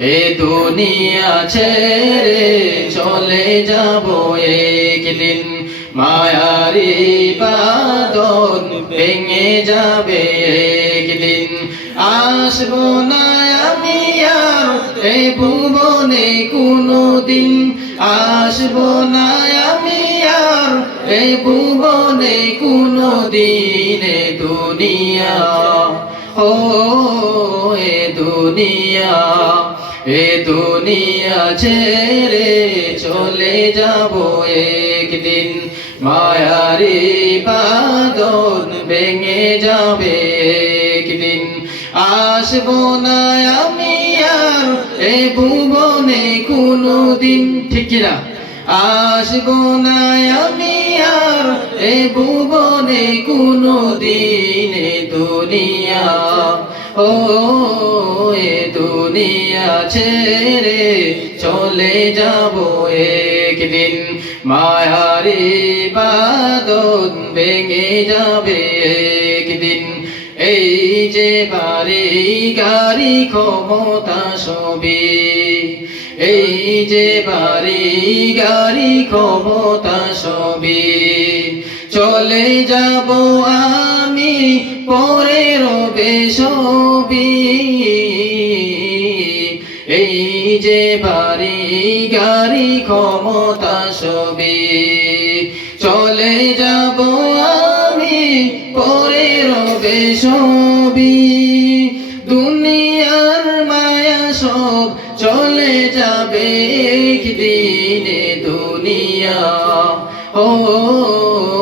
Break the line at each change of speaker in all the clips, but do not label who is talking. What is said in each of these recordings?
এ দুনিয়া ছেড়ে চলে যাব একদিন। মায়ারি বাদন ভেঙে যাবে একদিন। আসব না আমি আর এ ভুবনে কোনো দিন আসব না আমি আর এ ভুবনে কোনো দিন দুনিয়া। ও এ দুনিয়া এ দুনিয়া ছেড়ে চলে যাব একদিন। মায়ারি বাদন ভেঙে যাবে একদিন। আসব না আমি আর এ ভুবনে কোনো দিন ঠিক কিনা? আসব না আমি এ ভুবনে কোনো দিন দুনিয়া, ও এ দুনিয়া ছেড়ে চলে যাব একদিন। মায়ারি বাদন ভেঙে যাবে একদিন। এই যে বাড়ি গাড়ি ক্ষমতা সবই এই যে বাড়ি গাড়ি ক্ষমতা সবই চলে যাব আমি পরে রবে সবই এই যে বাড়ি গাড়ি ক্ষমতা সবই চলে যাব আমি পরে রবে সবই দুনিয়ার মায়া সব চলে যাবে একদিনে দুনিয়া। ও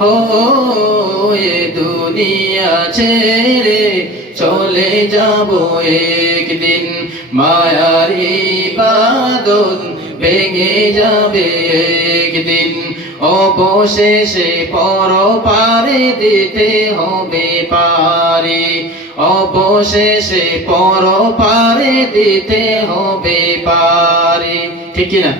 ও এ দুনিয়া ছেড়ে চলে যাব একদিন। মায়ারি বাদন ভেঙে যাবে একদিন। অবশেষে পর পারে দিতে হবে পারি। অবশেষে পর পারে দিতে হবে পারি। ঠিক কিনা?